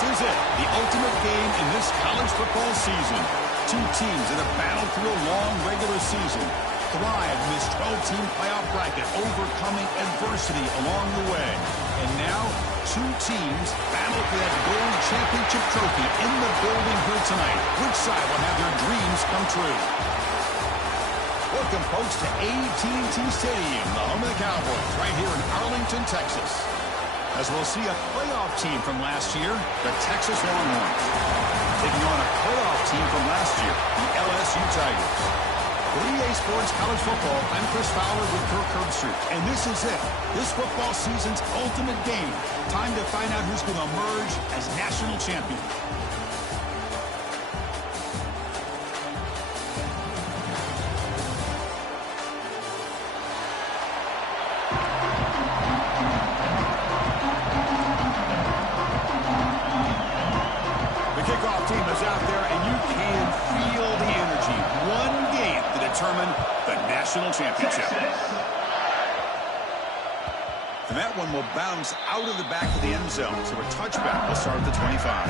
is it, the ultimate game in this college football season. Two teams that have battled through a long regular season, thrived in this 12-team playoff bracket, overcoming adversity along the way. And now, two teams battle for that gold championship trophy in the building here tonight. Which side will have their dreams come true? Welcome, folks, to AT&T Stadium, the home of the Cowboys, right here in Arlington, Texas. As we'll see a playoff team from last year, the Texas Longhorns, taking on a playoff team from last year, the LSU Tigers. For EA Sports College Football, I'm Chris Fowler with Kirk Herbstreit, and this is it. This football season's ultimate game. Time to find out who's going to emerge as national champion. National championship. And that one will bounce out of the back of the end zone. So a touchback will start at the 25.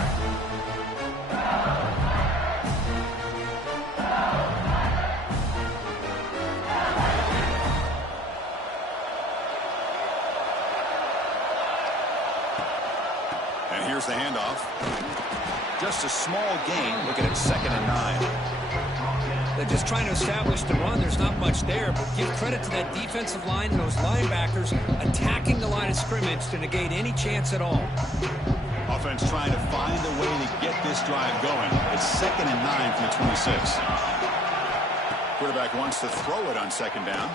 And here's the handoff. Just a small gain. Looking at 2nd and 9. They're just trying to establish the run. There's not much there, but give credit to that defensive line and those linebackers attacking the line of scrimmage to negate any chance at all. Offense trying to find a way to get this drive going. It's 2nd and 9 from the 26. Quarterback wants to throw it on 2nd down.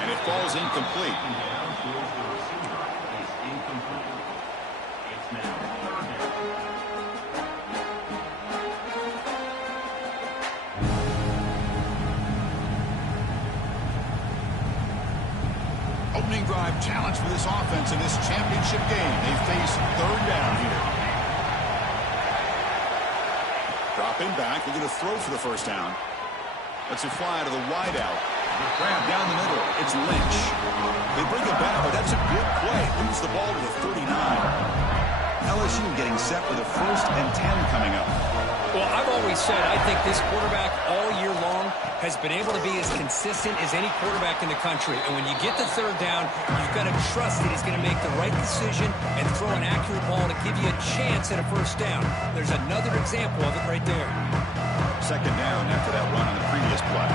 And it falls incomplete. Opening drive challenge for this offense in this championship game. They face 3rd down here. Dropping back, looking to throw for the 1st down. Let's it fly to the wideout. Grab down the middle. It's Lynch. They bring it back, but that's a good play. Moves the ball to the 39. LSU getting set for the 1st and 10 coming up. Well, I've always said I think this quarterback all year long has been able to be as consistent as any quarterback in the country. And when you get the 3rd down, you've got to trust that he's going to make the right decision and throw an accurate ball to give you a chance at a 1st down. There's another example of it right there. 2nd down after that run on the previous play.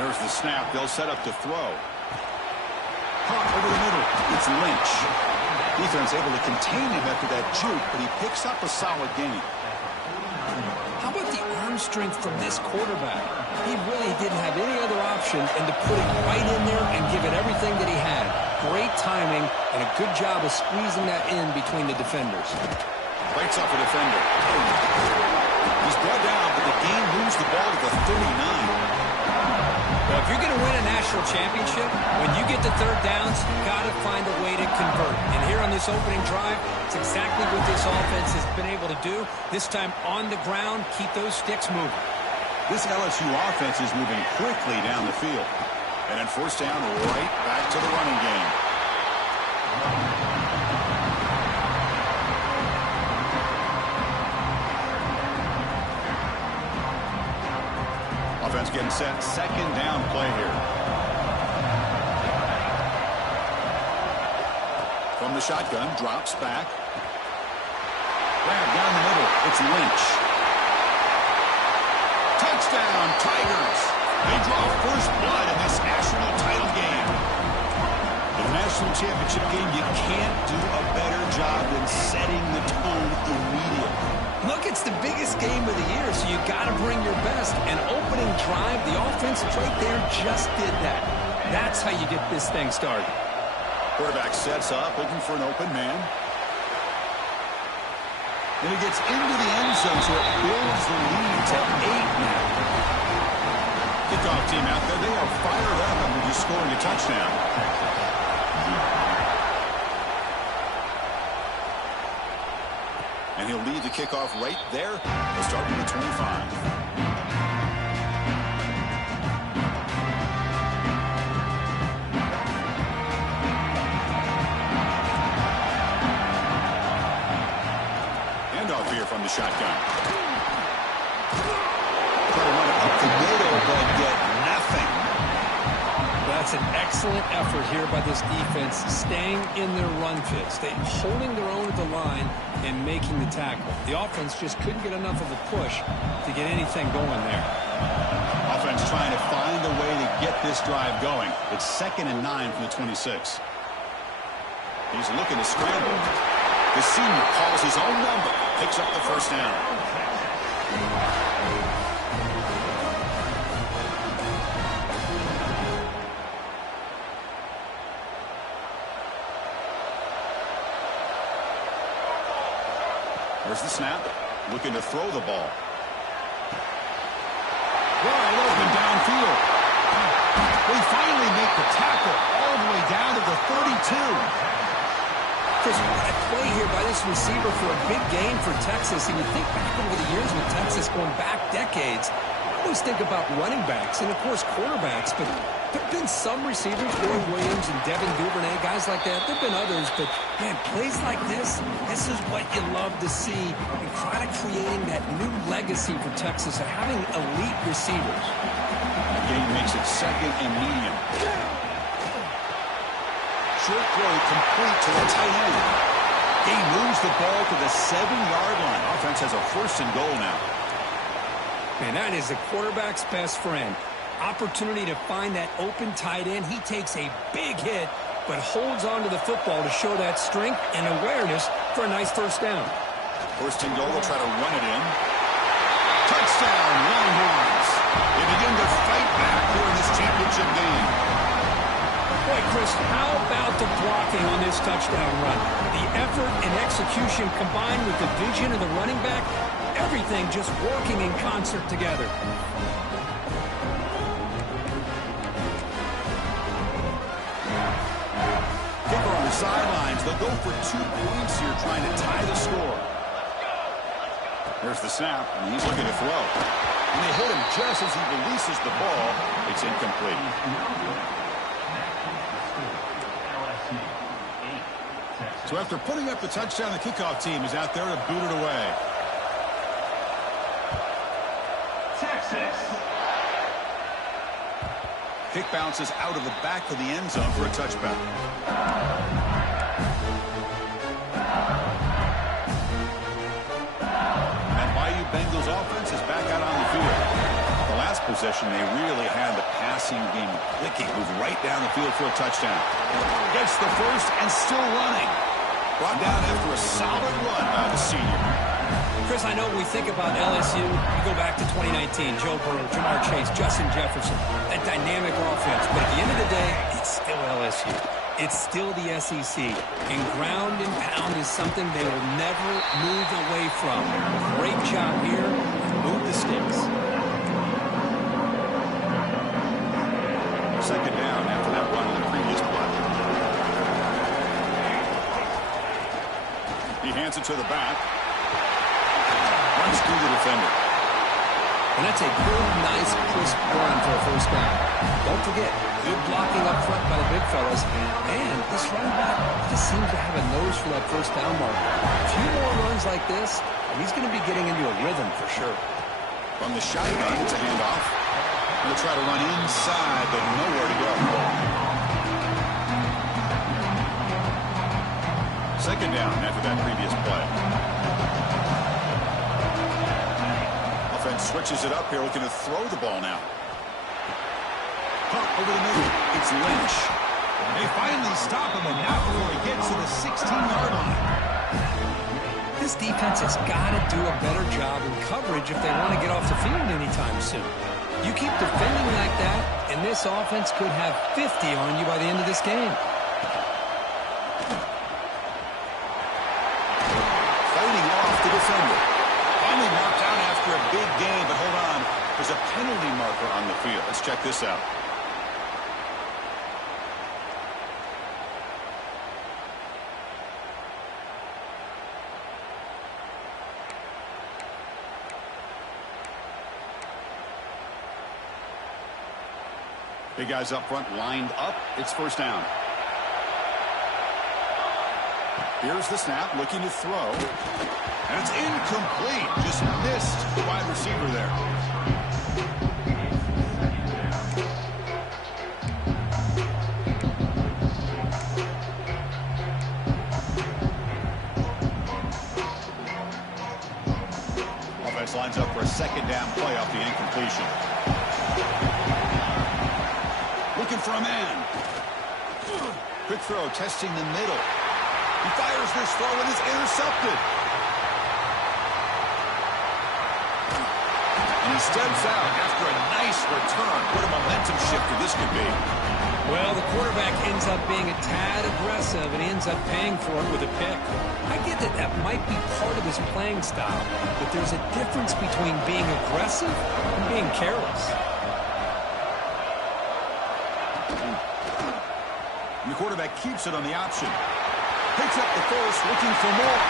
There's the snap. They'll set up to throw. Caught over the middle. It's Lynch. Defense able to contain him after that juke, but he picks up a solid gain. How about the arm strength from this quarterback? He really didn't have any other option than to put it right in there and give it everything that he had. Great timing and a good job of squeezing that in between the defenders. Breaks up a defender. He's brought down, but the game moves the ball to the 39. Well, if you're going to win a national championship, when you get to 3rd downs, you've got to find a way to convert. And here on this opening drive, it's exactly what this offense has been able to do. This time on the ground, keep those sticks moving. This LSU offense is moving quickly down the field. And then 1st down, right back to the running game. Offense getting set. 2nd down play here. From the shotgun, drops back. Grab down the middle. It's Lynch. Touchdown, Tigers. They draw 1st blood in this national title game. In the national championship game, you can't do a better job than setting the tone immediately. Look, it's the biggest game of the year, so you got to bring your best. An opening drive, the offense right there just did that. That's how you get this thing started. Quarterback sets up, looking for an open man. And he gets into the end zone, so it builds the lead to 8 now. Kickoff team out there, they are fired up after just scoring a touchdown. And he'll lead the kickoff right there. He'll start with the 25. the shotgun. Try to run it up the middle, but get nothing. That's an excellent effort here by this defense, staying in their run fits. They're holding their own at the line and making the tackle. The offense just couldn't get enough of a push to get anything going there. Offense trying to find a way to get this drive going. It's 2nd and 9 from the 26. He's looking to scramble. The senior calls his own number, picks up the first down. There's the snap. Looking to throw the ball. Wide open downfield. They finally make the tackle all the way down to the 32. Chris, what a play here by this receiver for a big gain for Texas. And you think back over the years with Texas going back decades, I always think about running backs and, of course, quarterbacks. But there have been some receivers, Roy Williams and Devin Duvernay, guys like that. There have been others. But, man, plays like this is what you love to see. And kind of creating that new legacy for Texas of having elite receivers. The game makes it 2nd and medium. Short throw complete to the tight end. He moves the ball to the 7-yard line. Offense has a 1st and goal now. Man, that is the quarterback's best friend. Opportunity to find that open tight end. He takes a big hit, but holds on to the football to show that strength and awareness for a nice first down. 1st and goal, will try to run it in. Touchdown, Longhorns. They begin to fight back here in this championship game. Boy, Chris, how about the blocking on this touchdown run? The effort and execution combined with the vision of the running back, everything just working in concert together. Kicker on the sidelines. They'll go for 2 points here, trying to tie the score. There's the snap, and he's looking to throw. And they hit him just as he releases the ball. It's incomplete. So after putting up the touchdown, the kickoff team is out there to boot it away. Texas. Kick bounces out of the back of the end zone for a touchback. That Bayou Bengals offense is back out on the field. The last possession, they really had the passing game clicking. Moved right down the field for a touchdown. Gets the first and still running. Brought down after a solid run by the senior. Chris, I know we think about LSU. You go back to 2019, Joe Burrow, Jamar Chase, Justin Jefferson, that dynamic offense. But at the end of the day, it's still LSU. It's still the SEC. And ground and pound is something they will never move away from. Great job here. Move the sticks. 2nd down after that run on the previous play. He hands it to the back. Runs through the defender. And that's a good, nice, crisp run for a first down. Don't forget, good blocking up front by the big fellas. And this running back just seems to have a nose for that first down mark. A few more runs like this, and he's going to be getting into a rhythm for sure. From the shotgun, it's a handoff. He'll try to run inside, but nowhere to go. 2nd down after that previous play. Offense switches it up here, looking to throw the ball now. Pump over the middle. It's Lynch. They finally stop him, and not before he gets to the 16-yard line. This defense has got to do a better job in coverage if they want to get off the field anytime soon. You keep defending like that, and this offense could have 50 on you by the end of this game. Fighting off the defender. Finally marked out after a big game, but hold on. There's a penalty marker on the field. Let's check this out. Big guys up front lined up. It's first down. Here's the snap, looking to throw. And it's incomplete. Just missed the wide receiver there. Offense lines up for a second down play off the incompletion. Looking for a man. Quick throw, testing the middle. He fires this throw and is intercepted. And he steps out after a nice return. What a momentum shifter this could be. Well, the quarterback ends up being a tad aggressive, and he ends up paying for it with a pick. I get that that might be part of his playing style, but there's a difference between being aggressive and being careless. And the quarterback keeps it on the option. Picks up the first, looking for more.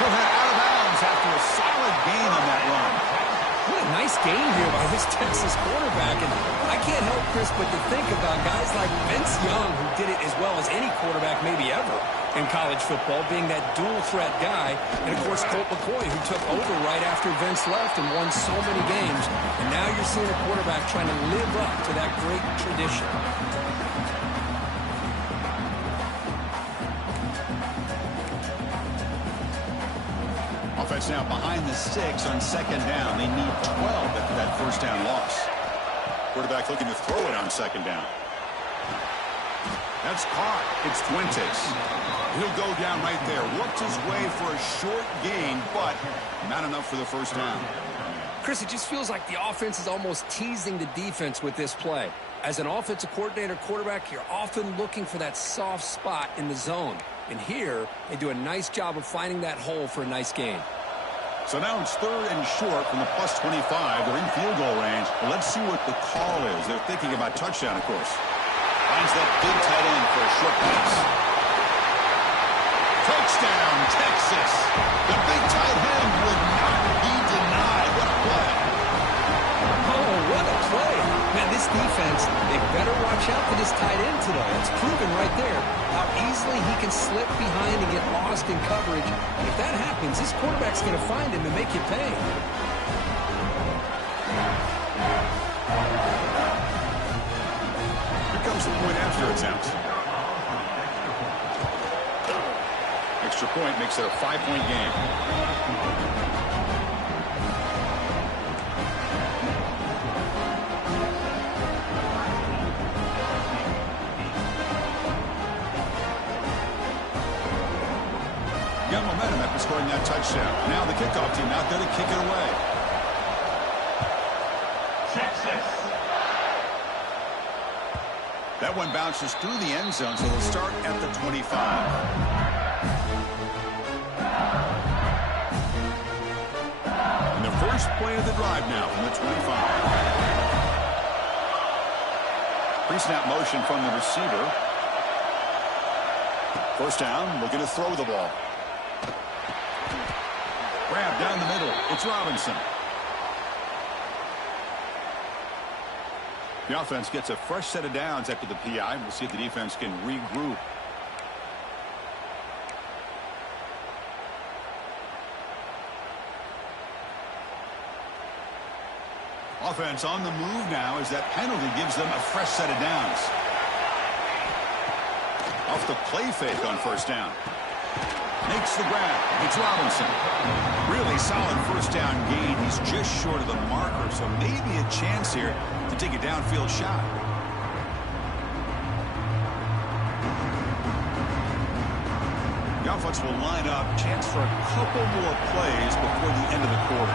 He'll head out of bounds after a solid gain on that run. What a nice game here by this Texas quarterback. And I can't help, Chris, but to think about guys like Vince Young, who did it as well as any quarterback maybe ever in college football, being that dual-threat guy. And, of course, Colt McCoy, who took over right after Vince left and won so many games. And now you're seeing a quarterback trying to live up to that great tradition. Offense now behind the 6 on second down. They need 12 after that first down loss. Quarterback looking to throw it on second down. That's caught. It's Fuentes. He'll go down right there. Worked his way for a short gain, but not enough for the first down. Chris, it just feels like the offense is almost teasing the defense with this play. As an offensive coordinator quarterback, you're often looking for that soft spot in the zone. And here, they do a nice job of finding that hole for a nice gain. So now it's third and short from the plus 25. They're in field goal range. Well, let's see what the call is. They're thinking about touchdown, of course. Finds that big tight end for a short pass. Touchdown, Texas. The big tight end would not be denied. What a play. Oh, what a play. Man, this defense, they better watch out for this tight end today. It's proven right there how easily he can slip behind and get lost in coverage. And if that happens, this quarterback's going to find him and make you pay. Here comes the point after attempt. Extra point makes it a 5-point game. Got momentum after scoring that touchdown. Now the kickoff team out there to kick it away. Texas. That one bounces through the end zone, so they'll start at the 25. And the first play of the drive now from the 25. Pre-snap motion from the receiver. First down, looking to throw the ball. Grab down the middle. It's Robinson. The offense gets a fresh set of downs after the PI. We'll see if the defense can regroup. Offense on the move now as that penalty gives them a fresh set of downs. Off the play fake on first down. Makes the grab. It's Robinson. Really solid first down gain. He's just short of the marker, so maybe a chance here to take a downfield shot. The offense will line up. Chance for a couple more plays before the end of the quarter.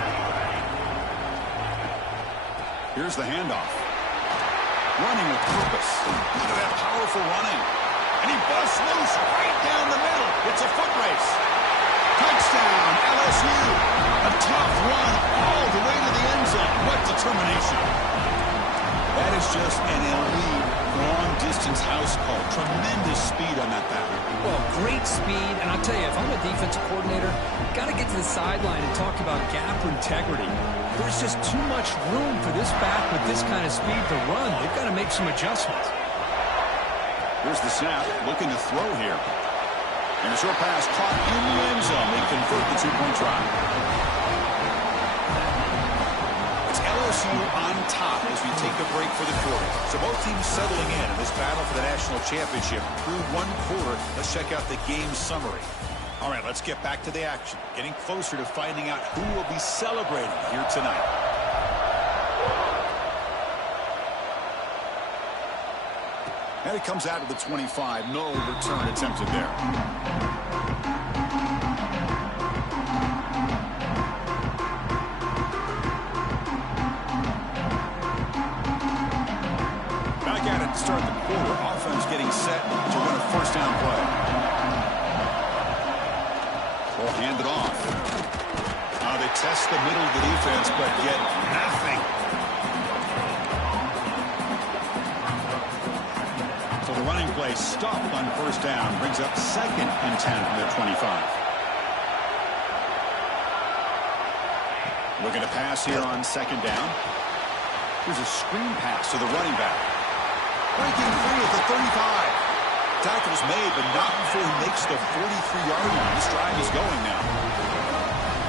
Here's the handoff. Running with purpose. Look at that powerful running. And he busts loose right down the middle. It's a foot race. Touchdown, LSU. A tough run all the way to the end zone. What determination. That is just an elite long-distance house call. Tremendous speed on that batter. Well, great speed. And I'll tell you, if I'm a defensive coordinator, got to get to the sideline and talk about gap integrity. There's just too much room for this back with this kind of speed to run. They've got to make some adjustments. Here's the snap, looking to throw here. And a short pass caught in the end zone. They convert the two-point try. It's LSU on top as we take a break for the quarter. So both teams settling in this battle for the national championship through one quarter. Let's check out the game summary. All right, let's get back to the action. Getting closer to finding out who will be celebrating here tonight. And it comes out of the 25. No return attempted there. Back at it to start the quarter. Offense getting set to run a first down play. Will hand it off. They test the middle of the defense, but get nothing. So the running play stopped on first down. Brings up 2nd and 10 from their 25. Looking to pass here on 2nd down. Here's a screen pass to the running back. Breaking free at the 35. Tackle's made, but not before he makes the 43-yard line. This drive is going now.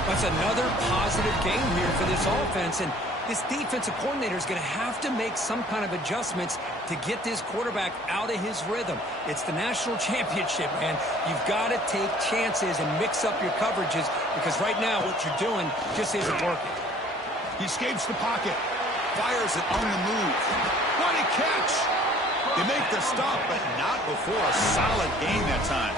That's another positive game here for this offense, and this defensive coordinator is going to have to make some kind of adjustments to get this quarterback out of his rhythm. It's the national championship, man. You've got to take chances and mix up your coverages because right now what you're doing just isn't working. He escapes the pocket. Fires it on the move. What a catch! They make the stop, but not before a solid gain that time.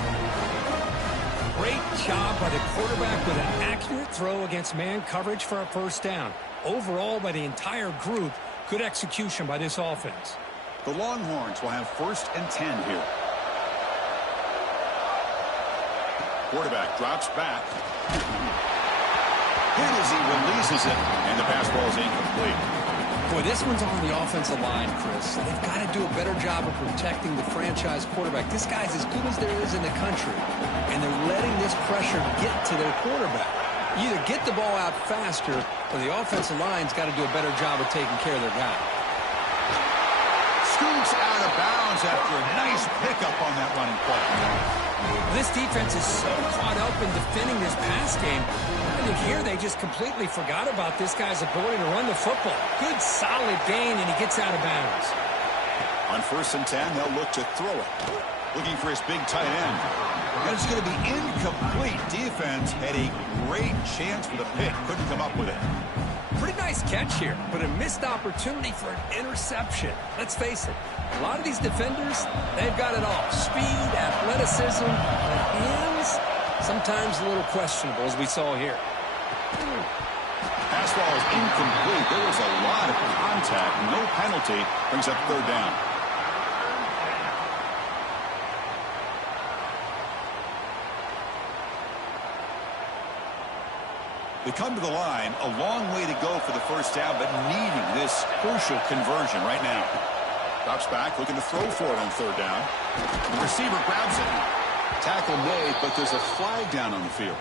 Great job by the quarterback with an accurate throw against man coverage for a first down. Overall, by the entire group, good execution by this offense. The Longhorns will have 1st and 10 here. Quarterback drops back. Hit as he releases it, and the pass ball is incomplete. Boy, this one's on the offensive line, Chris. They've got to do a better job of protecting the franchise quarterback. This guy's as good as there is in the country, and they're letting this pressure get to their quarterback. You either get the ball out faster, or the offensive line's got to do a better job of taking care of their guy. Scoots out of bounds after a nice pickup on that running play. This defense is so caught up in defending this pass game. I think here they just completely forgot about this guy's ability to run the football. Good, solid gain, and he gets out of bounds. On 1st and 10, they'll look to throw it. Looking for his big tight end. And it's going to be incomplete. Defense had a great chance for the pick. Couldn't come up with it. Pretty nice catch here, but a missed opportunity for an interception. Let's face it, a lot of these defenders, they've got it all. Speed, athleticism, but hands, sometimes a little questionable, as we saw here. Pass ball is incomplete. There was a lot of contact. No penalty. Brings up 3rd down. They come to the line, a long way to go for the first down, but needing this crucial conversion right now. Drops back, looking to throw for it on 3rd down. The receiver grabs it. Tackle made, but there's a flag down on the field.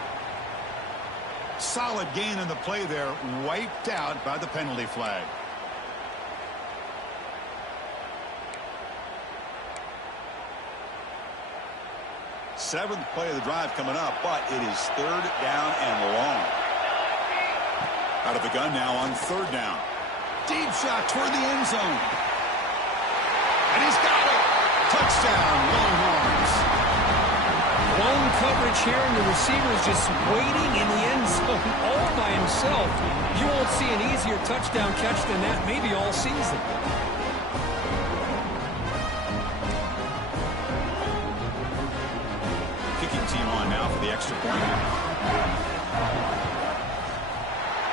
Solid gain in the play there, wiped out by the penalty flag. Seventh play of the drive coming up, but it is 3rd down and long. Out of the gun now on 3rd down. Deep shot toward the end zone. And he's got it. Touchdown, Longhorns. Long coverage here, and the receiver is just waiting in the end zone all by himself. You won't see an easier touchdown catch than that maybe all season. Kicking team on now for the extra point.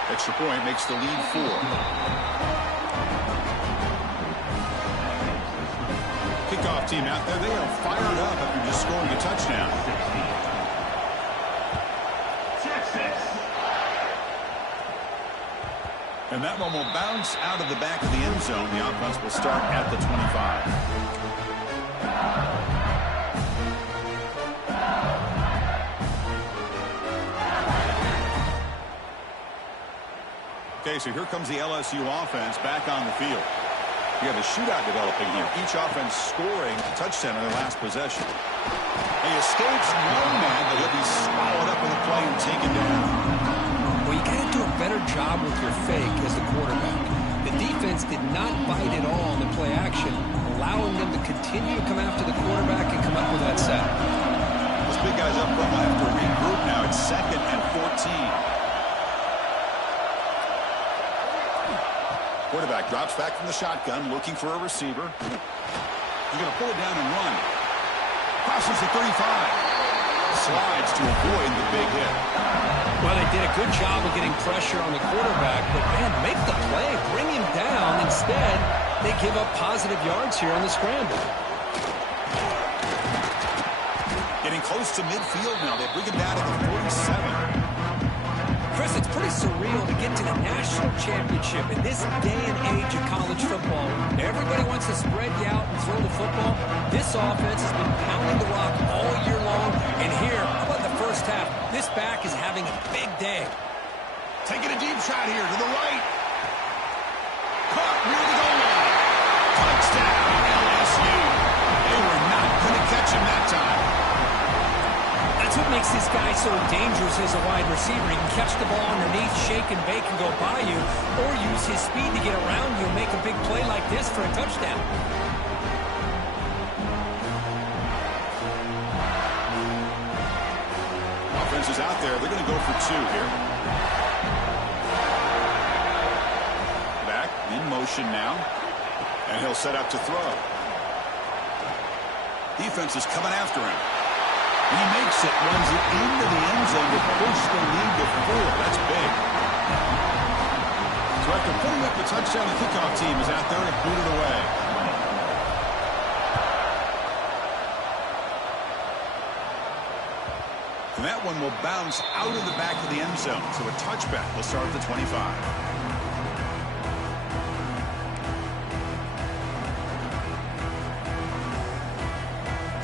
Extra point makes the lead 4. Kickoff team out there, they are fired up after just scoring a touchdown. Texas. And that one will bounce out of the back of the end zone. The offense will start at the 25. Okay, so here comes the LSU offense back on the field. You have a shootout developing here. Each offense scoring a touchdown in their last possession. He escapes one man, but he'll be swallowed up in the play and taken down. Well, you got to do a better job with your fake as the quarterback. The defense did not bite at all on the play action, allowing them to continue to come after the quarterback and come up with that sack. Those big guys up front will have to regroup now. It's 2nd and 14. Quarterback drops back from the shotgun, looking for a receiver. He's going to pull it down and run. Crosses the 35. Slides to avoid the big hit. Well, they did a good job of getting pressure on the quarterback, but, man, make the play, bring him down. Instead, they give up positive yards here on the scramble. Getting close to midfield now. They bring him down to the 47. Chris, it's pretty surreal to get to the national championship in this day and age of college football. Everybody wants to spread you out and throw the football. This offense has been pounding the rock all year long. And here, how about the first half? This back is having a big day. Taking a deep shot here to the right. Caught near the goal line. Touchdown, LSU. They were not going to catch him that time. That's what makes this guy so dangerous as a wide receiver. He can catch the ball underneath, shake and bake and go by you, or use his speed to get around you and make a big play like this for a touchdown. Offense is out there. They're going to go for 2 here. Back in motion now. And he'll set up to throw. Defense is coming after him. He makes it, runs it into the end zone to push the lead to 4. That's big. So after putting up the touchdown, the kickoff team is out there to boot it away. And that one will bounce out of the back of the end zone. So a touchback will start at the 25.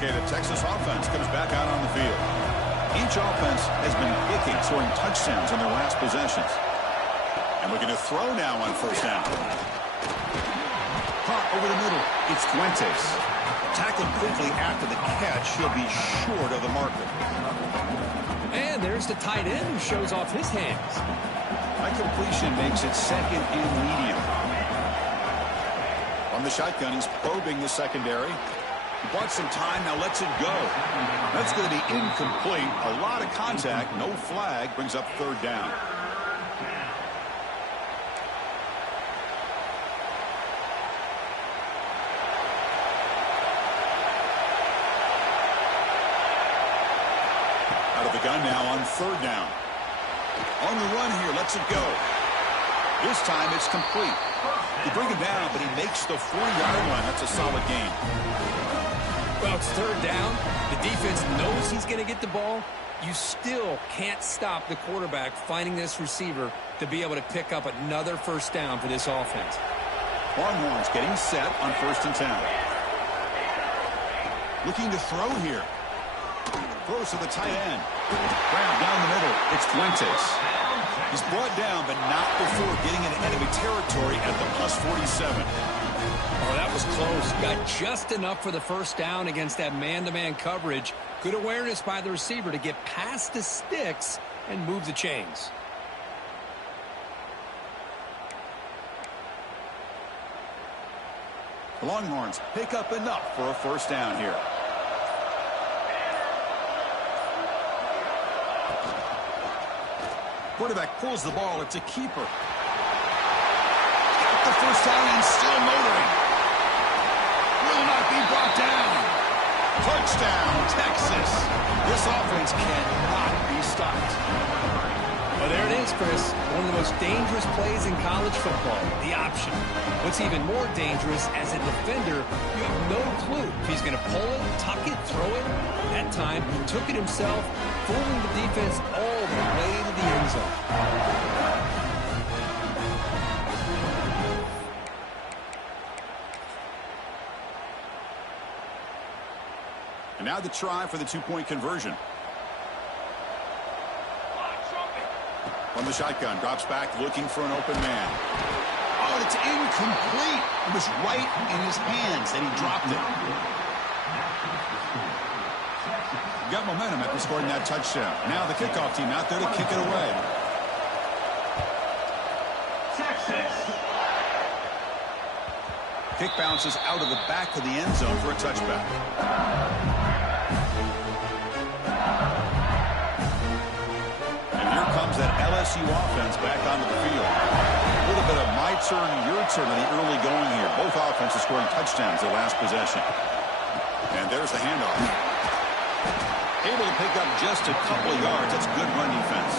Okay, the Texas offense comes back out on the field. Each offense has been kicking, scoring touchdowns on their last possessions. And we're going to throw now on first down. Caught over the middle. It's Fuentes. Tackled quickly after the catch. He'll be short of the marker. And there's the tight end who shows off his hands. That completion makes it 2nd and medium. On the shotgun, he's probing the secondary. He bought some time, now lets it go. That's going to be incomplete. A lot of contact, no flag, brings up 3rd down. Out of the gun now on 3rd down. On the run here, lets it go. This time it's complete. You bring him down, but he makes the 4-yard line. That's a solid gain. Well, it's 3rd down. The defense knows he's going to get the ball. You still can't stop the quarterback finding this receiver to be able to pick up another first down for this offense. Longhorns getting set on 1st and 10. Looking to throw here. Throws to the tight end. Grab down the middle. It's Fuentes. He's brought down, but not before getting into enemy territory at the +47. Oh, that was close. Got just enough for the first down against that man-to-man coverage. Good awareness by the receiver to get past the sticks and move the chains. The Longhorns pick up enough for a first down here. Quarterback pulls the ball. It's a keeper. Got the first down and still motoring. Will not be brought down. Touchdown, Texas. This offense cannot be stopped. Well, there it is, Chris. One of the most dangerous plays in college football, the option. What's even more dangerous, as a defender, you have no clue if he's going to pull it, tuck it, throw it. That time, he took it himself, fooling the defense all the way to the end zone. And now the try for the two-point conversion. From the shotgun, drops back, looking for an open man. Oh, it's incomplete. It was right in his hands, and he dropped it. got momentum after scoring that touchdown. Now the kickoff team out there to kick it away. Texas. Kick bounces out of the back of the end zone for a touchback. And here comes that LSU offense back onto the field. A little bit of my turn, your turn in the early going here. Both offenses scoring touchdowns their last possession. And there's the handoff. Able to pick up just a couple of yards. That's good run defense.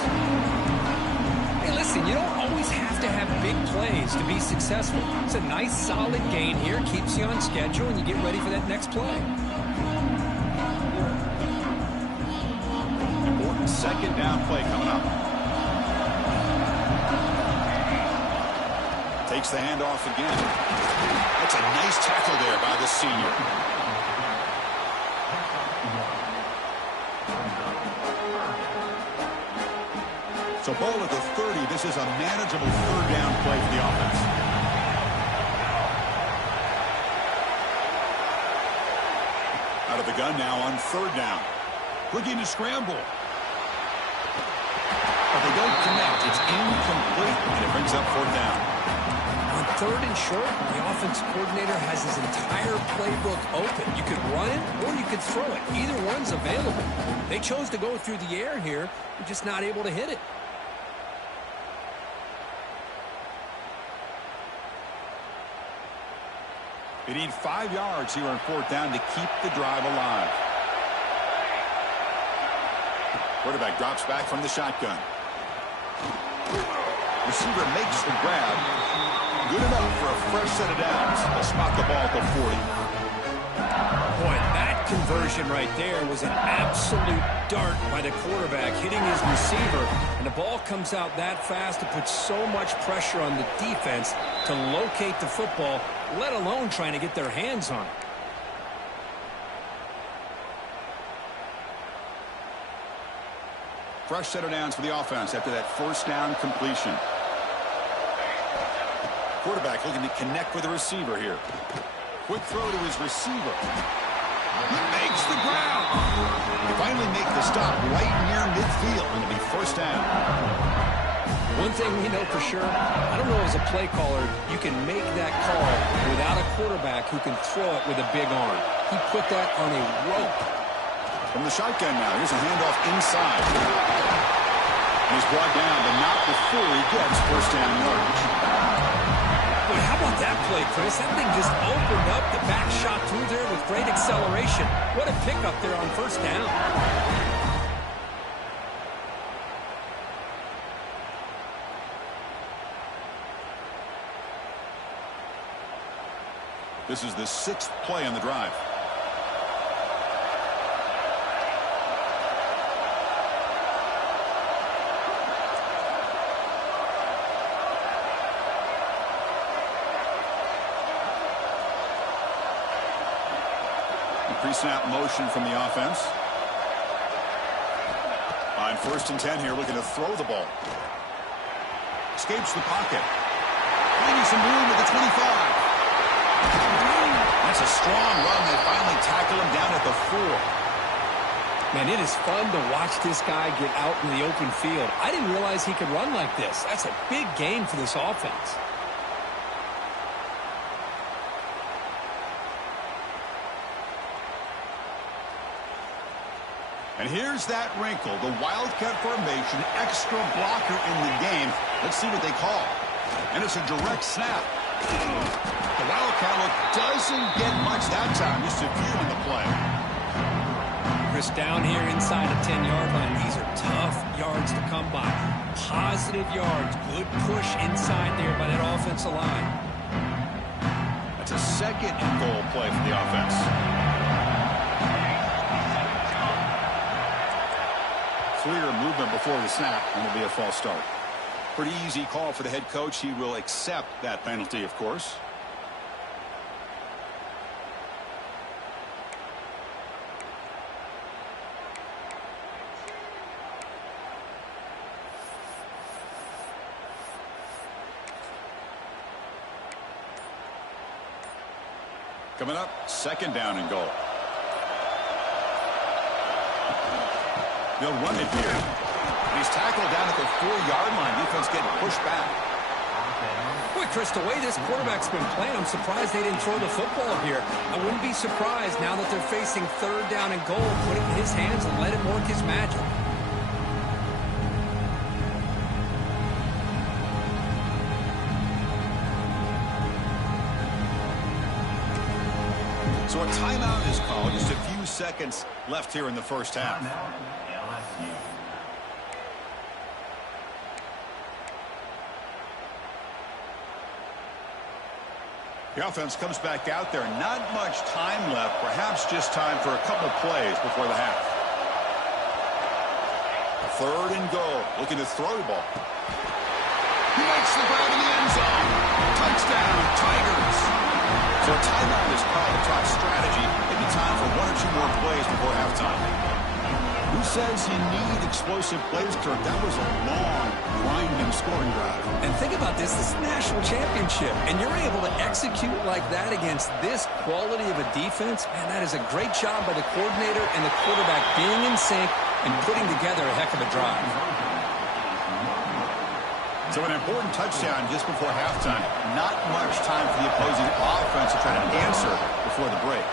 Hey, listen, you don't always have to have big plays to be successful. It's a nice, solid gain here. Keeps you on schedule, and you get ready for that next play. Important second down play coming up. Takes the handoff again. That's a nice tackle there by the senior. So ball at the 30. This is a manageable third down play for the offense. Out of the gun now on third down. Looking to scramble. But they don't connect. It's incomplete, and it brings up fourth down. On third and short, the offensive coordinator has his entire playbook open. You could run it or you could throw it. Either one's available. They chose to go through the air here. They're just not able to hit it. They need 5 yards here on fourth down to keep the drive alive. Quarterback drops back from the shotgun. Receiver makes the grab. Good enough for a fresh set of downs. They'll spot the ball at the 40. Boy, that conversion right there was an absolute dart by the quarterback hitting his receiver. And the ball comes out that fast to put so much pressure on the defense to locate the football, let alone trying to get their hands on it. Fresh set of downs for the offense after that first down completion. Quarterback looking to connect with the receiver here. Quick throw to his receiver. He makes the grab. They finally make the stop right near midfield. It'll be first down. One thing we know for sure, I don't know as a play caller, you can make that call without a quarterback who can throw it with a big arm. He put that on a rope. From the shotgun now, here's a handoff inside. And he's brought down, but not before he gets first down yardage. Boy, how about that play, Chris? That thing just opened up. The back shot through there with great acceleration. What a pickup there on first down. This is the 6th play on the drive. Pre-snap motion from the offense. On first and 10 here, looking to throw the ball. Escapes the pocket. Finding some room at the 25. That's a strong run. They finally tackle him down at the 4. Man, it is fun to watch this guy get out in the open field. I didn't realize he could run like this. That's a big gain for this offense. And here's that wrinkle, the Wildcat formation, extra blocker in the game. Let's see what they call. And it's a direct snap. The Wildcat look doesn't get much that time, just a few in the play. Chris, down here inside the 10-yard line, these are tough yards to come by. Positive yards, good push inside there by that offensive line. That's a second and goal play for the offense. Clear movement before the snap, and it'll be a false start. Pretty easy call for the head coach. He will accept that penalty, of course. Coming up, second down and goal. They'll run it here. He's tackled down at the 4-yard line. Defense getting pushed back. Boy, Chris, the way this quarterback's been playing, I'm surprised they didn't throw the football here. I wouldn't be surprised now that they're facing 3rd down and goal. Put it in his hands and let him work his magic. So a timeout is called. Just a few seconds left here in the first half. LSU. The offense comes back out there. Not much time left. Perhaps just time for a couple plays before the half. 3rd and goal. Looking to throw the ball. He makes the grab in the end zone. Touchdown, Tigers. So a timeout is called to talk strategy. Maybe time for 1 or 2 more plays before halftime. Who says you need explosive plays, Kirk? That was a long, grinding scoring drive. And think about this. This is a national championship, and you're able to execute like that against this quality of a defense. Man, that is a great job by the coordinator and the quarterback being in sync and putting together a heck of a drive. So an important touchdown just before halftime. Not much time for the opposing offense to try to answer before the break.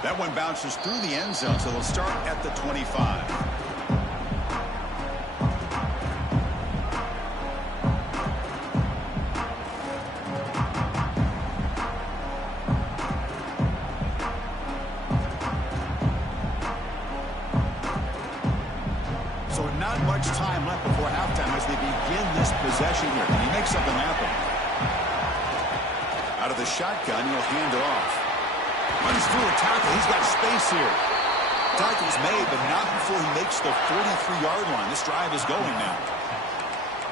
That one bounces through the end zone, so they'll start at the 25. So not much time left before halftime as they begin this possession here. Can he make something happen? Out of the shotgun, he'll hand it off. Runs through a tackle. He's got space here. Tackle's made, but not before he makes the 43-yard line. This drive is going now.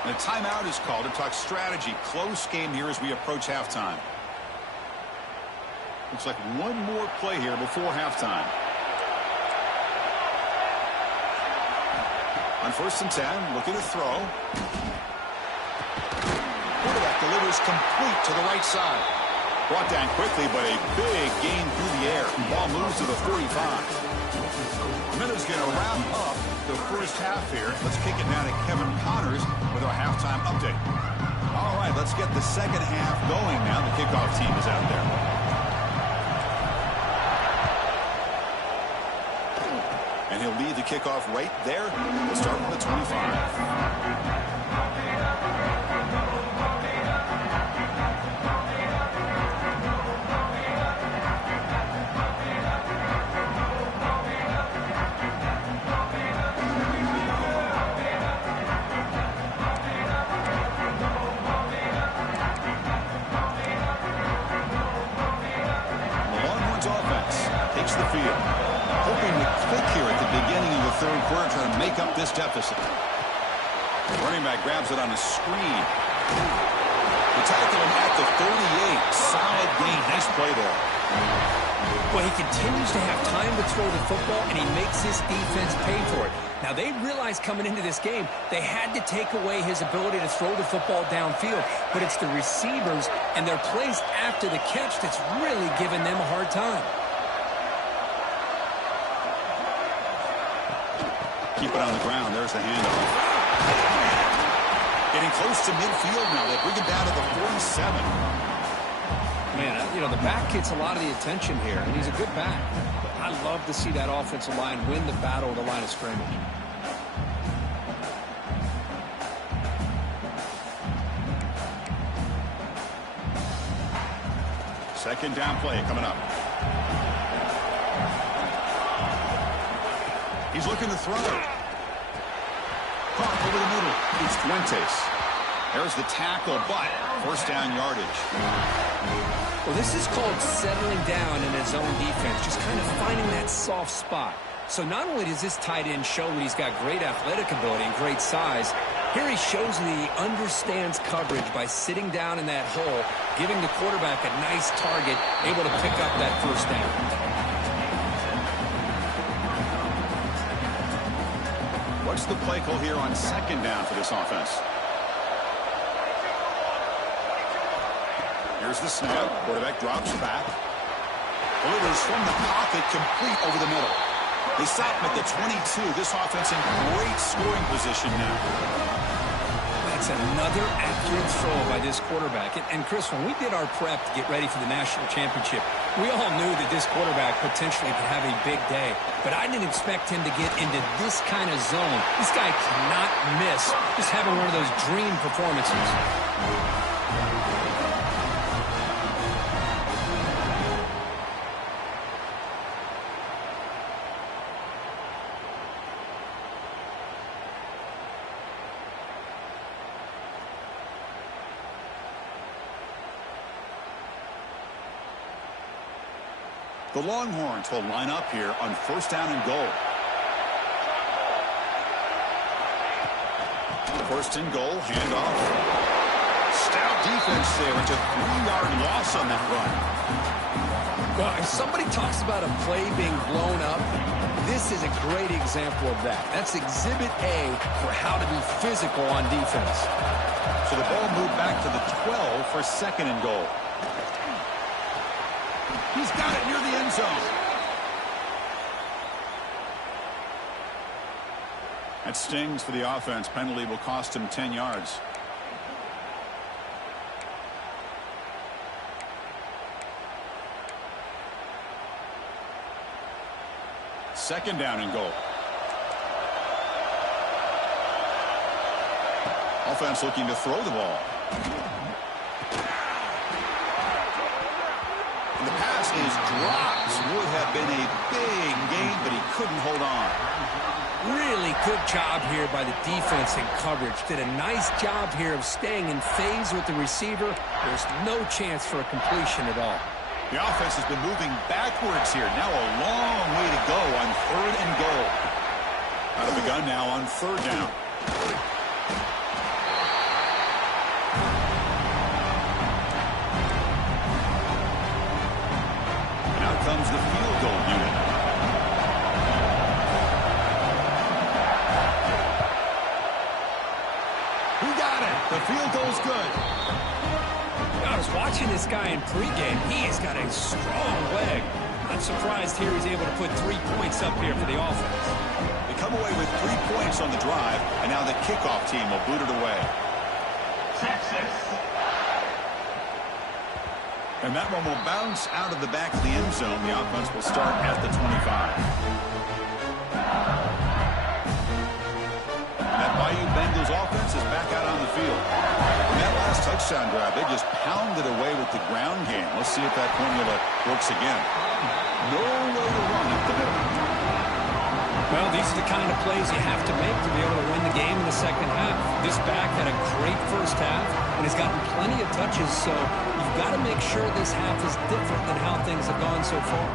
And a timeout is called to talk strategy. Close game here as we approach halftime. Looks like one more play here before halftime. On 1st and 10, looking to throw. Quarterback delivers complete to the right side. Brought down quickly, but a big gain through the air. Ball moves to the 45. Miller's going to wrap up the first half here. Let's kick it now to Kevin Connors with our halftime update. All right, let's get the second half going now. The kickoff team is out there. And he'll lead the kickoff right there. We'll start with the 25. The field. Hoping to click here at the beginning of the 3rd quarter, trying to make up this deficit. Running back grabs it on a screen. The tackle him at the 38. Solid gain. Nice play there. Well, he continues to have time to throw the football, and he makes his defense pay for it. Now, they realized coming into this game they had to take away his ability to throw the football downfield, but it's the receivers and their plays after the catch that's really giving them a hard time. Keep it on the ground. There's the handoff. Getting close to midfield now. They bring it down to the 47. Man, you know, the back gets a lot of the attention here, and he's a good back. But I love to see that offensive line win the battle of the line of scrimmage. Second down play coming up. He's looking to throw. Caught over the middle. It's Fuentes. There's the tackle, but first down yardage. Well, this is called settling down in his own defense, just kind of finding that soft spot. So not only does this tight end show that he's got great athletic ability and great size, here he shows that he understands coverage by sitting down in that hole, giving the quarterback a nice target, able to pick up that first down. What's the play call here on second down for this offense? Here's the snap. Quarterback drops back. Delivers from the pocket, complete over the middle. They stop him at the 22. This offense in great scoring position now. That's another accurate throw by this quarterback. And Chris, when we did our prep to get ready for the national championship, we all knew that this quarterback potentially could have a big day. But I didn't expect him to get into this kind of zone. This guy cannot miss. Just having one of those dream performances. The Longhorns will line up here on first down and goal. First and goal, handoff. Stout defense there. It's a 3-yard loss on that run. Well, if somebody talks about a play being blown up, this is a great example of that. That's exhibit A for how to be physical on defense. So the ball moved back to the 12 for second and goal. He's got it near the end zone. That stings for the offense. Penalty will cost him 10 yards. Second down and goal. Offense looking to throw the ball. And the pass is dropped. Would have been a big gain, but he couldn't hold on. Really good job here by the defense in coverage. Did a nice job here of staying in phase with the receiver. There's no chance for a completion at all. The offense has been moving backwards here. Now a long way to go on third and goal. Out of the gun now on third down. Comes the field goal unit. Who got it? The field goal's good. I was watching this guy in pregame. He has got a strong leg. Not surprised here he's able to put 3 points up here for the offense. They come away with 3 points on the drive, and now the kickoff team will boot it away. Texas. And that one will bounce out of the back of the end zone. The offense will start at the 25. That Bayou Bengals offense is back out on the field. In that last touchdown drive, they just pounded away with the ground game. Let's see if that formula works again. Nowhere to run up the middle. Well, these are the kind of plays you have to make to be able to win the game in the second half. This back had a great first half and has gotten plenty of touches, so you've got to make sure this half is different than how things have gone so far.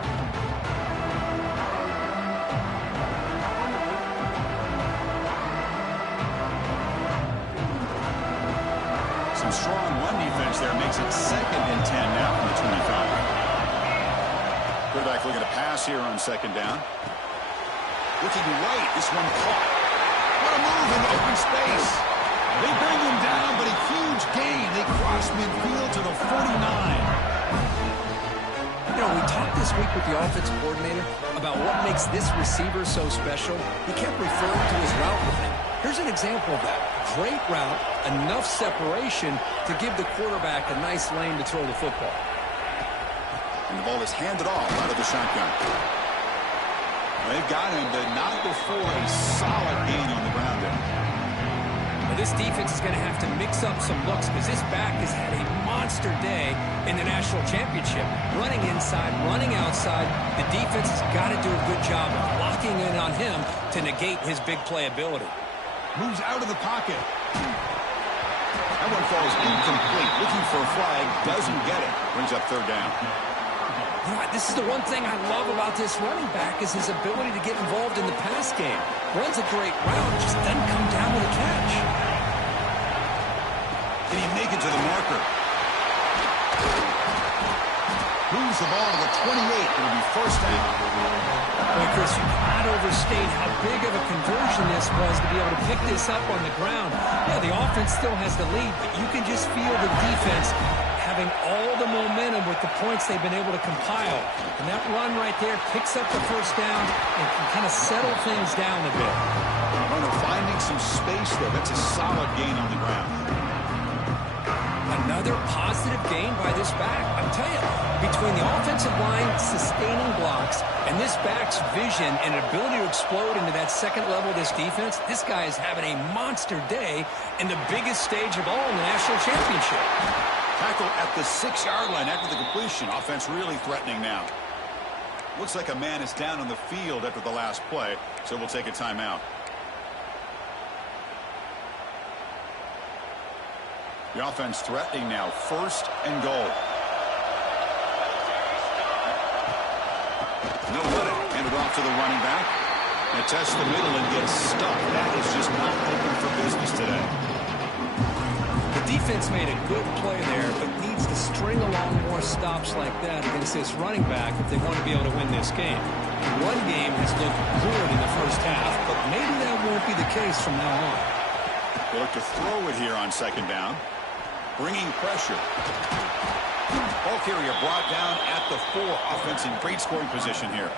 Some strong run defense there makes it second and 10 now from the 25. Quarterback looking to pass here on second down. Looking right, this one caught. What a move in open space. They bring him down, but a huge gain. They cross midfield to the 49. You know, we talked this week with the offensive coordinator about what makes this receiver so special. He kept referring to his route running. Here's an example of that. Great route, enough separation to give the quarterback a nice lane to throw the football. And the ball is handed off out of the shotgun. They've got him, but not before a solid gain on the ground there. Well, this defense is going to have to mix up some looks because this back has had a monster day in the national championship. Running inside, running outside. The defense has got to do a good job of locking in on him to negate his big play ability. Moves out of the pocket. That one falls incomplete. Looking for a flag, doesn't get it. Brings up third down. You know, this is the one thing I love about this running back is his ability to get involved in the pass game. Runs a great route, just doesn't come down with a catch. Can he make it to the marker? Moves the ball to the 28. It'll be first down. Well, Chris, you cannot overstate how big of a conversion this was to be able to pick this up on the ground. Yeah, the offense still has the lead, but you can just feel the defense having all the momentum with the points they've been able to compile. And that run right there picks up the first down and can kind of settle things down a bit. Well, they're finding some space there. That's a solid gain on the ground. Another positive gain by this back. I'm telling you, between the offensive line sustaining blocks and this back's vision and ability to explode into that second level of this defense, this guy is having a monster day in the biggest stage of all in the national championship. Tackle at the 6-yard line after the completion. Offense really threatening now. Looks like a man is down on the field after the last play, so we'll take a timeout. The offense threatening now, 1st and goal. No good. Handed off to the running back. They test the middle and get stuck. That is just not open for business today. The defense made a good play there, but needs to string along more stops like that against this running back if they want to be able to win this game. The run game has looked good in the first half, but maybe that won't be the case from now on. They look to throw it here on 2nd down. Bringing pressure. Ball carrier brought down at the 4. Offense in great scoring position here.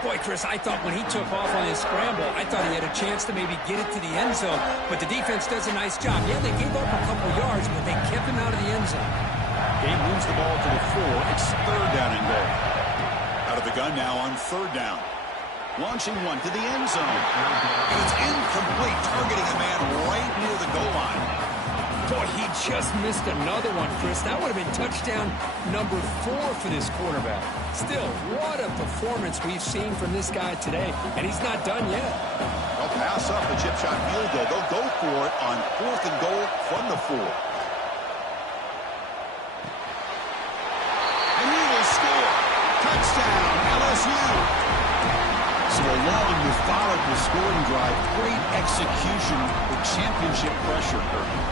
Boy, Chris, I thought when he took off on his scramble, I thought he had a chance to maybe get it to the end zone. But the defense does a nice job. Yeah, they gave up a couple yards, but they kept him out of the end zone. He moves the ball to the 4. It's 3rd down and goal. Out of the gun now on 3rd down. Launching one to the end zone. And it's incomplete, targeting a man right near the goal line. Boy, he just missed another one, Chris. That would have been touchdown number 4 for this quarterback. Still, what a performance we've seen from this guy today, and he's not done yet. They'll pass up the chip shot field goal. They'll go for it on 4th and goal from the 4. And he will score. Touchdown, LSU. So a long, methodical scoring drive, great execution with championship pressure.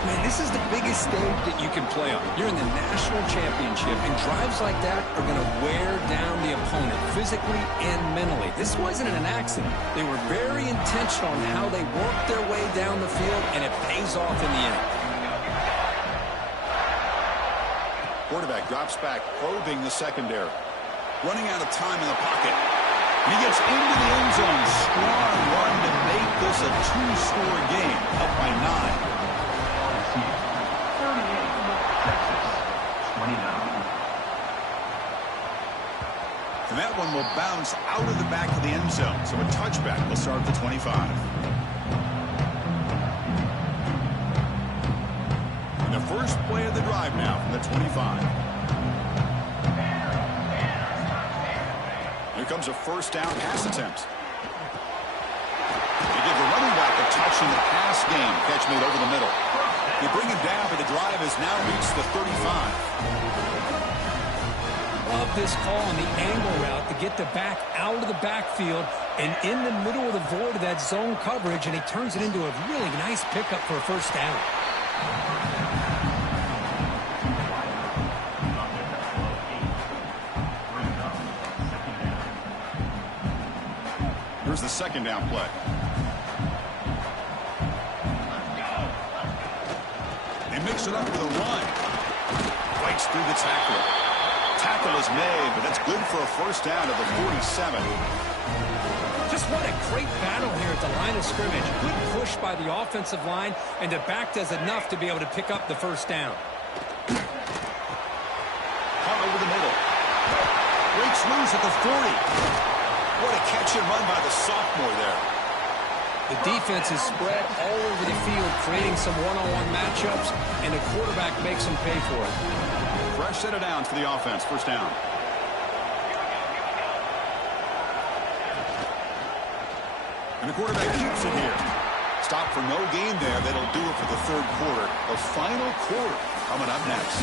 Man, this is the biggest stage that you can play on. You're in the national championship, and drives like that are going to wear down the opponent physically and mentally. This wasn't an accident. They were very intentional on how they worked their way down the field, and it pays off in the end. Quarterback drops back, probing the secondary. Running out of time in the pocket. And he gets into the end zone. Strong run to make this a 2-score game. Up by 9. 38, 29. And that one will bounce out of the back of the end zone. So a touchback will start at the 25. And the first play of the drive now from the 25. Here comes a 1st down pass attempt. They give the running back a touch in the pass game. Catch made over the middle. They bring him down, but the drive has now reached the 35. Love this call on the angle route to get the back out of the backfield and in the middle of the void of that zone coverage, and he turns it into a really nice pickup for a 1st down. Here's the 2nd down play. They mix it up with a run. Breaks through the tackle. Tackle is made, but that's good for a 1st down at the 47. Just what a great battle here at the line of scrimmage. Good push by the offensive line, and the back does enough to be able to pick up the 1st down. Caught over the middle. Breaks loose at the 40. What a catch and run by the sophomore there. The defense is spread all over the field, creating some one-on-one matchups, and the quarterback makes them pay for it. Fresh set of downs for the offense. 1st down. And the quarterback keeps it here. Stop for no gain there. That'll do it for the 3rd quarter. The final quarter coming up next.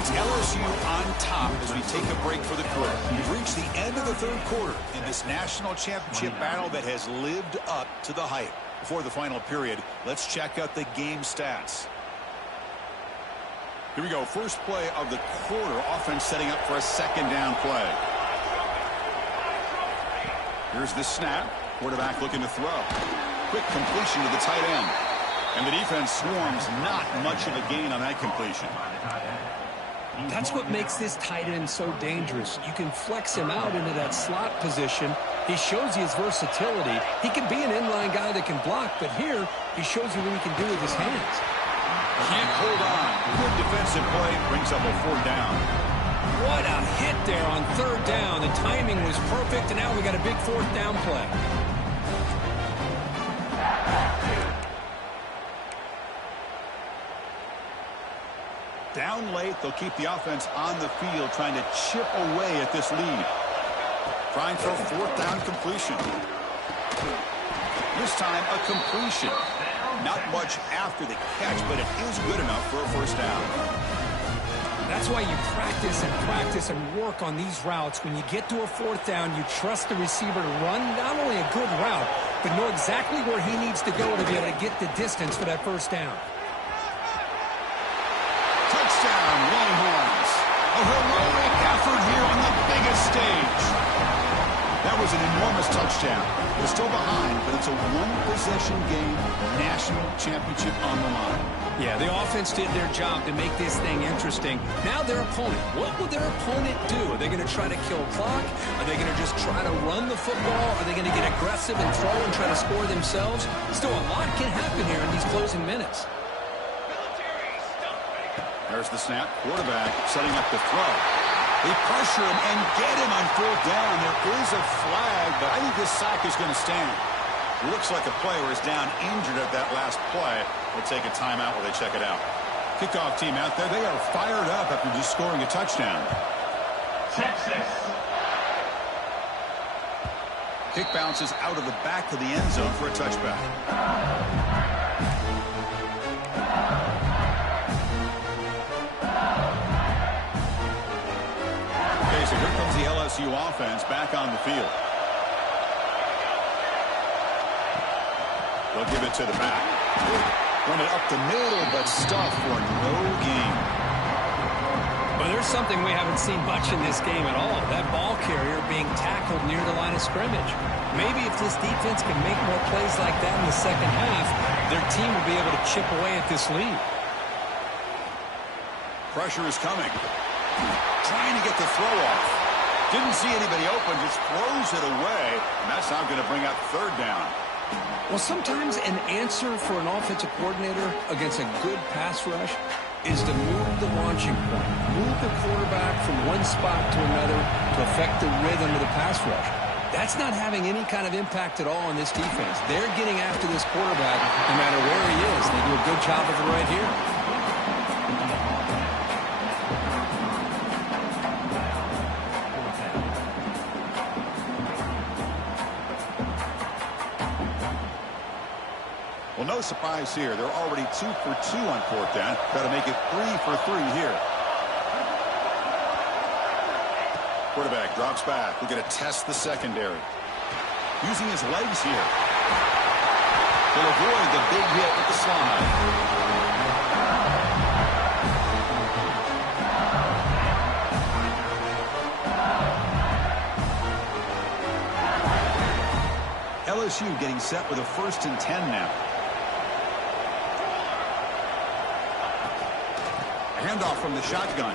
It's LSU on top as we take a break for the quarter. We've reached the end of the 3rd quarter in this national championship battle that has lived up to the hype. Before the final period, let's check out the game stats. Here we go. First play of the quarter. Offense setting up for a 2nd down play. Here's the snap. Quarterback looking to throw. Quick completion to the tight end. And the defense swarms, not much of a gain on that completion. That's what makes this tight end so dangerous. You can flex him out into that slot position. He shows you his versatility. He can be an inline guy that can block, but here he shows you what he can do with his hands. Can't hold on. Good defensive play. Brings up a 4th down. What a hit there on 3rd down. The timing was perfect, and now we got a big 4th down play. Down late, they'll keep the offense on the field, trying to chip away at this lead. Trying for a 4th down completion. This time, a completion. Not much after the catch, but it is good enough for a 1st down. That's why you practice and work on these routes. When you get to a 4th down, you trust the receiver to run not only a good route, but know exactly where he needs to go to be able to get the distance for that 1st down. Touchdown, Longhorns. A heroic effort here on the biggest stage. That was an enormous touchdown. They're still behind, but it's a 1-possession game, national championship on the line. Yeah, the offense did their job to make this thing interesting. Now their opponent. What will their opponent do? Are they going to try to kill clock? Are they going to just try to run the football? Are they going to get aggressive and throw and try to score themselves? Still, a lot can happen here in these closing minutes. There's the snap. Quarterback setting up the throw. They pressure him and get him on 4th down. There is a flag, but I think this sack is going to stand. Looks like a player is down injured at that last play. We'll take a timeout while they check it out. Kickoff team out there. They are fired up after just scoring a touchdown. Texas. Kick bounces out of the back of the end zone for a touchback. Okay, so here comes the LSU offense back on the field. They'll give it to the back. Run it up the middle, but stuffed for no gain. Well, there's something we haven't seen much in this game at all. That ball carrier being tackled near the line of scrimmage. Maybe if this defense can make more plays like that in the second half, their team will be able to chip away at this lead. Pressure is coming. Trying to get the throw off. Didn't see anybody open, just throws it away. And that's now going to bring up 3rd down. Well, sometimes an answer for an offensive coordinator against a good pass rush is to move the launching point, move the quarterback from one spot to another to affect the rhythm of the pass rush. That's not having any kind of impact at all on this defense. They're getting after this quarterback no matter where he is. They do a good job of it right here. Well, no surprise here. They're already 2 for 2 on 4th down. Got to make it 3 for 3 here. Quarterback drops back. We're going to test the secondary. Using his legs here. He'll avoid the big hit with the slide. LSU getting set with a 1st and 10 now. Handoff from the shotgun.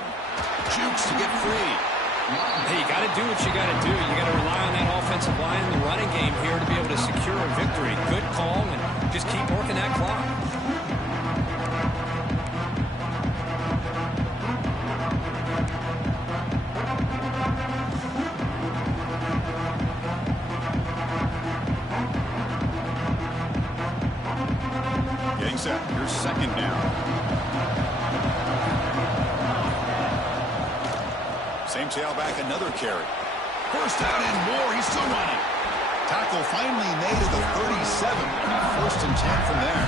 Jukes to get free. Hey, you got to do what you got to do. You got to rely on that offensive line in the running game here to be able to secure a victory. Good call, and just keep working that clock. Getting set. Here's 2nd down. Same tailback, another carry. 1st down and more. He's still running. Tackle finally made at the 37. 1st and 10 from there.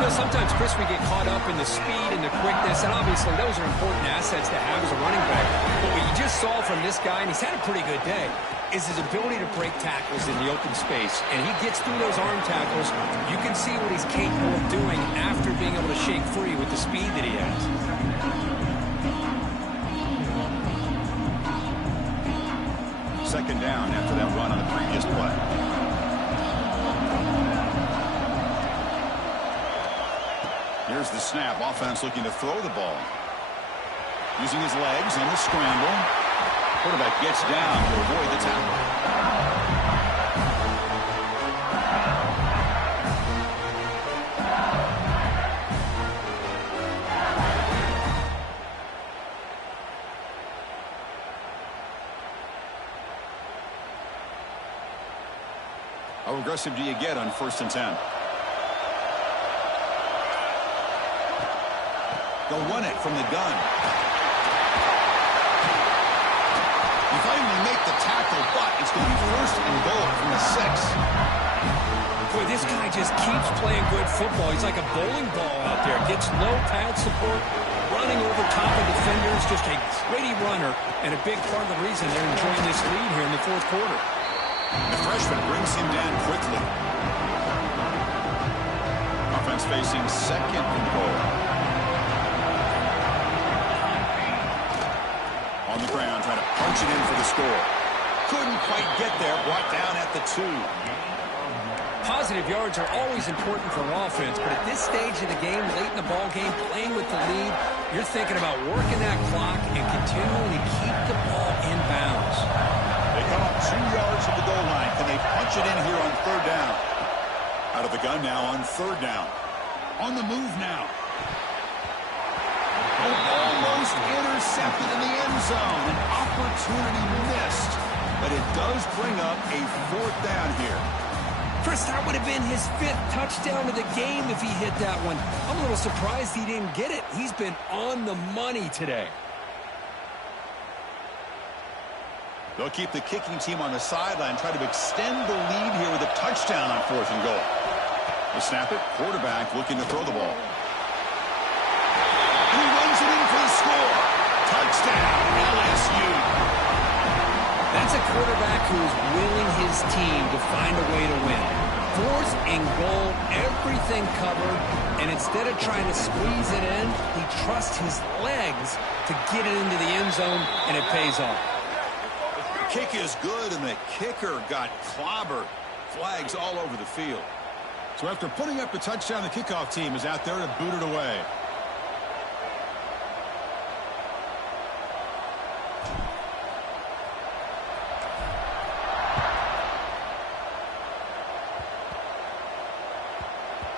You know, sometimes, Chris, we get caught up in the speed and the quickness, and obviously those are important assets to have as a running back. But what you just saw from this guy, and he's had a pretty good day, is his ability to break tackles in the open space. And he gets through those arm tackles. You can see what he's capable of doing after being able to shake free with the speed that he has. Second down after that run on the previous play. Here's the snap. Offense looking to throw the ball. Using his legs on the scramble. Quarterback gets down to avoid the tackle. How aggressive do you get on 1st and 10? They'll run it from the gun. You finally make the tackle, but it's going to be 1st and goal from the 6. Boy, this guy just keeps playing good football. He's like a bowling ball out there. Gets low pad support, running over top of defenders. Just a gritty runner, and a big part of the reason they're enjoying this lead here in the 4th quarter. The freshman brings him down quickly. Offense facing 2nd and goal. On the ground, trying to punch it in for the score. Couldn't quite get there, brought down at the 2. Positive yards are always important for an offense, but at this stage of the game, late in the ball game, playing with the lead, you're thinking about working that clock and continuing to keep the ball in bounds. They come up 2 yards from the goal line. Can they punch it in here on 3rd down? Out of the gun now on 3rd down. On the move now. Oh, almost intercepted in the end zone. An opportunity missed. But it does bring up a 4th down here. Chris, that would have been his 5th touchdown of the game if he hit that one. I'm a little surprised he didn't get it. He's been on the money today. They'll keep the kicking team on the sideline, try to extend the lead here with a touchdown on 4th and goal. They snap it. Quarterback looking to throw the ball. And he runs it in for the score. Touchdown, LSU. That's a quarterback who is willing his team to find a way to win. 4th and goal, everything covered, and instead of trying to squeeze it in, he trusts his legs to get it into the end zone, and it pays off. Kick is good, and the kicker got clobbered. Flags all over the field. So after putting up the touchdown, the kickoff team is out there to boot it away.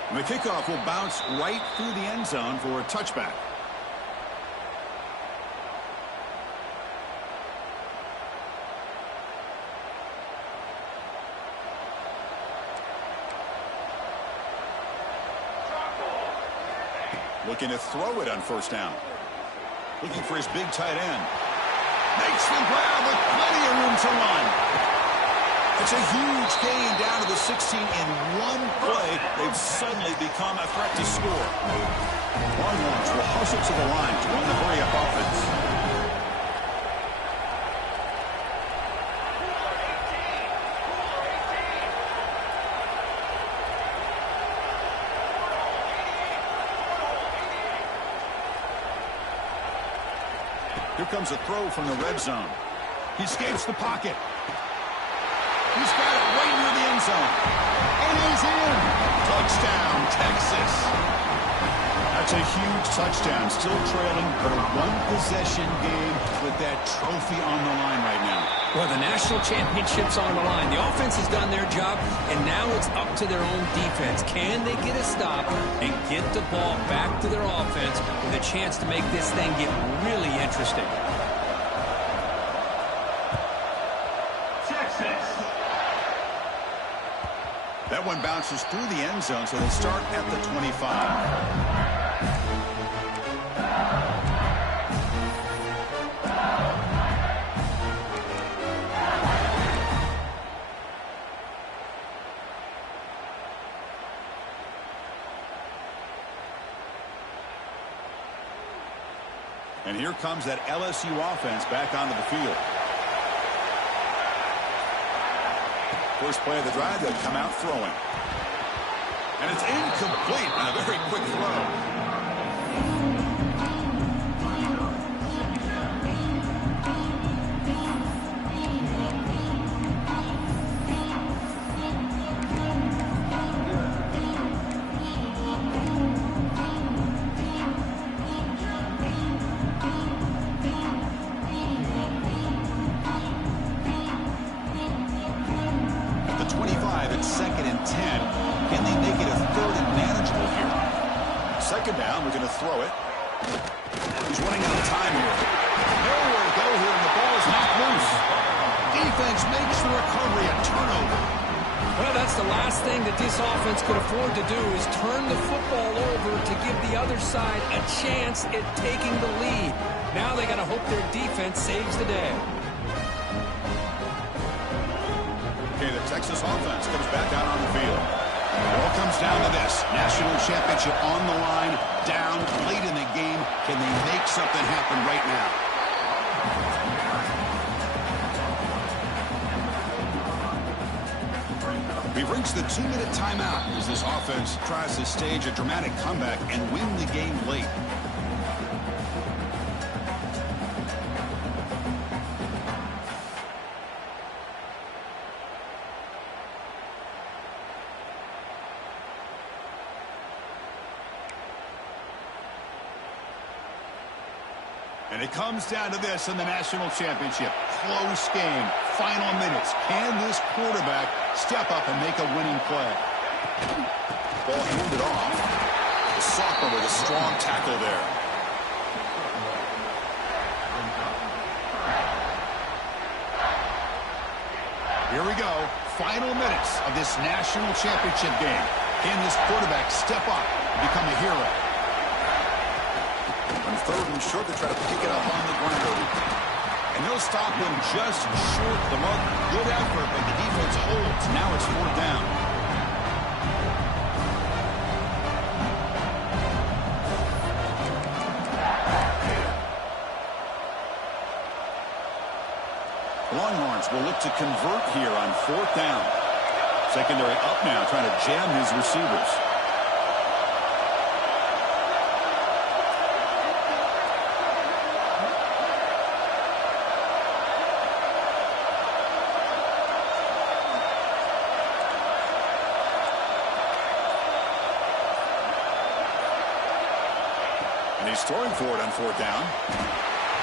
And the kickoff will bounce right through the end zone for a touchback. Looking to throw it on 1st down. Looking for his big tight end. Makes the grab with plenty of room to run. It's a huge gain down to the 16 in one play. They've suddenly become a threat to score. Longhorns will hustle to the line to run the hurry-up offense. Here comes a throw from the red zone. He escapes the pocket. He's got it right near the end zone. And he's in. Touchdown, Texas. That's a huge touchdown. Still trailing, but a one-possession game with that trophy on the line right now. Well, the national championship's on the line. The offense has done their job, and now it's up to their own defense. Can they get a stop and get the ball back to their offense with a chance to make this thing get really interesting? That one bounces through the end zone, so they start at the 25. And here comes that LSU offense back onto the field. First play of the drive, they'll come out throwing. And it's incomplete on a very quick throw. 10. Can they make it a third and manageable here? Second down, we're going to throw it. He's running out of time here. Nowhere to go here, and the ball is knocked loose. Defense makes the recovery, a turnover. Well, that's the last thing that this offense could afford to do is turn the football over to give the other side a chance at taking the lead. Now they got to hope their defense saves the day. Okay, the Texas offense comes back out on the field. It all comes down to this. National championship on the line, down late in the game. Can they make something happen right now? We've reached the 2-minute timeout as this offense tries to stage a dramatic comeback and win the game late. And it comes down to this in the national championship. Close game. Final minutes. Can this quarterback step up and make a winning play? Ball handed off. The sophomore with a strong tackle there. Here we go. Final minutes of this national championship game. Can this quarterback step up and become a hero? On third and short, they try to pick it up on the ground. And they'll stop him just short of the mark. Good effort, but the defense holds. Now it's fourth down. Longhorns will look to convert here on fourth down. Secondary up now, trying to jam his receivers. And he's throwing for it on fourth down.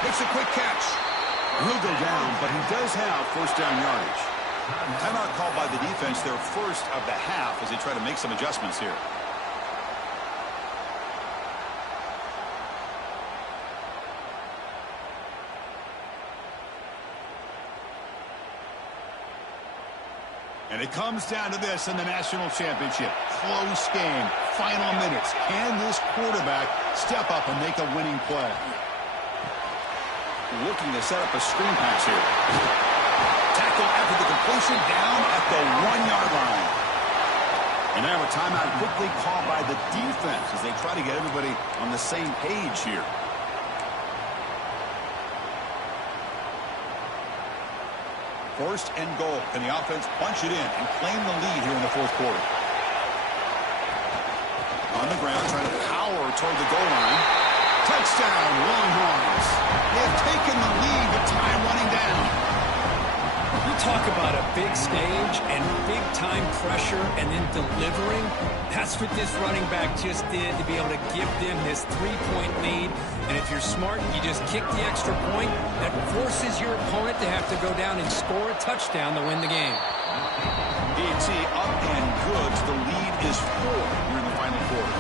Makes a quick catch. He'll go down, but he does have first down yardage. Timeout called by the defense, their first of the half, as they try to make some adjustments here. And it comes down to this in the national championship. Close game. Final minutes. Can this quarterback step up and make a winning play? Looking to set up a screen pass here. Tackle after the completion, down at the 1-yard line. And now a timeout quickly called by the defense as they try to get everybody on the same page here. First and goal. Can the offense punch it in and claim the lead here in the fourth quarter? On the ground, trying to power toward the goal line. Touchdown, Longhorns. They have taken the lead with time running down. You talk about a big stage and big-time pressure and then delivering. That's what this running back just did to be able to give them this 3-point lead. And if you're smart, you just kick the extra point. That forces your opponent to have to go down and score a touchdown to win the game. D&T up and good. The lead is 4 here in the final quarter.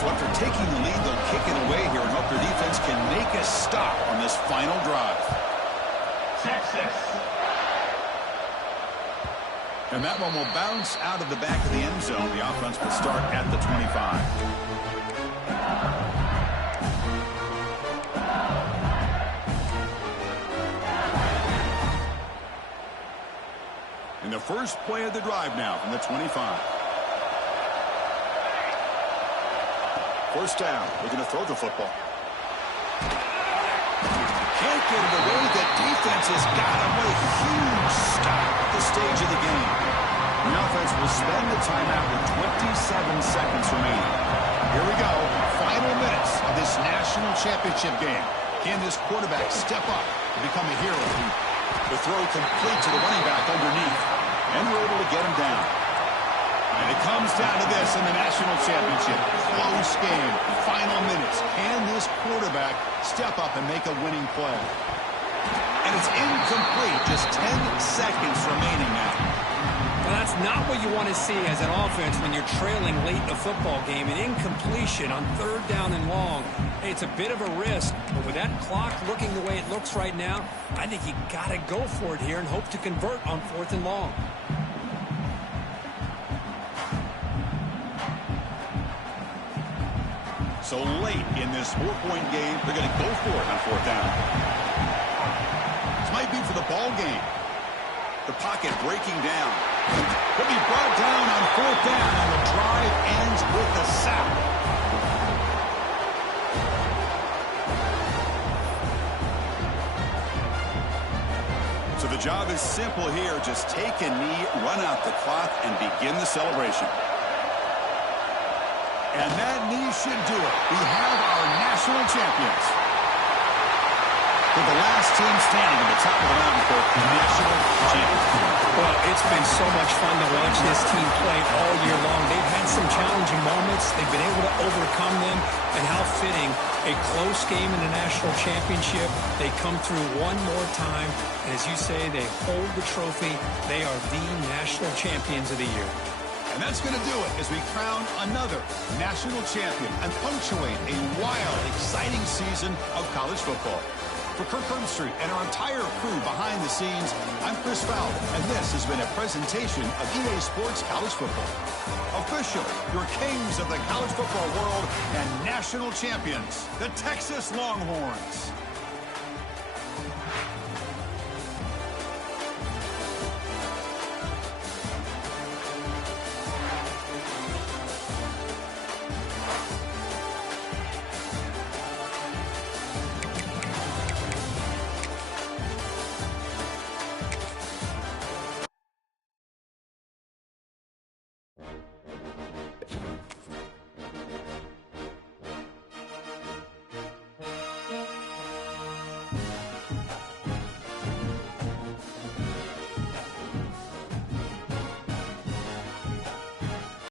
So after taking the lead, they'll kick it away here and hope their defense can make a stop on this final drive. Texas. And that one will bounce out of the back of the end zone. The offense will start at the 25. And the first play of the drive now from the 25. First down. We're going to throw the football. Can't get it away. The defense has got him. What a huge stop at this stage of the game. The offense will spend the timeout with 27 seconds remaining. Here we go. Final minutes of this national championship game. Can this quarterback step up and become a hero? The throw complete to the running back underneath. And we're able to get him down. And it comes down to this in the national championship. Close game. Final minutes. Can this quarterback step up and make a winning play? And it's incomplete. Just 10 seconds remaining now. Well, that's not what you want to see as an offense when you're trailing late in a football game. An incompletion on 3rd down and long. Hey, it's a bit of a risk, but with that clock looking the way it looks right now, I think you got to go for it here and hope to convert on 4th and long. So late in this 4-point game, they're going to go for it on 4th down. This might be for the ball game. The pocket breaking down. He'll be brought down on 4th down, and the drive ends with a sack. So the job is simple here. Just take a knee, run out the clock, and begin the celebration. And that knee should do it. We have our national champions. For the last team standing at the top of the mountain for national champions. Well, it's been so much fun to watch this team play all year long. They've had some challenging moments. They've been able to overcome them. And how fitting, a close game in the national championship. They come through one more time. And as you say, they hold the trophy. They are the national champions of the year. And that's going to do it as we crown another national champion and punctuate a wild, exciting season of college football. For Kirk Herbstreit and our entire crew behind the scenes, I'm Chris Fowler, and this has been a presentation of EA Sports College Football. Official, your kings of the college football world and national champions, the Texas Longhorns.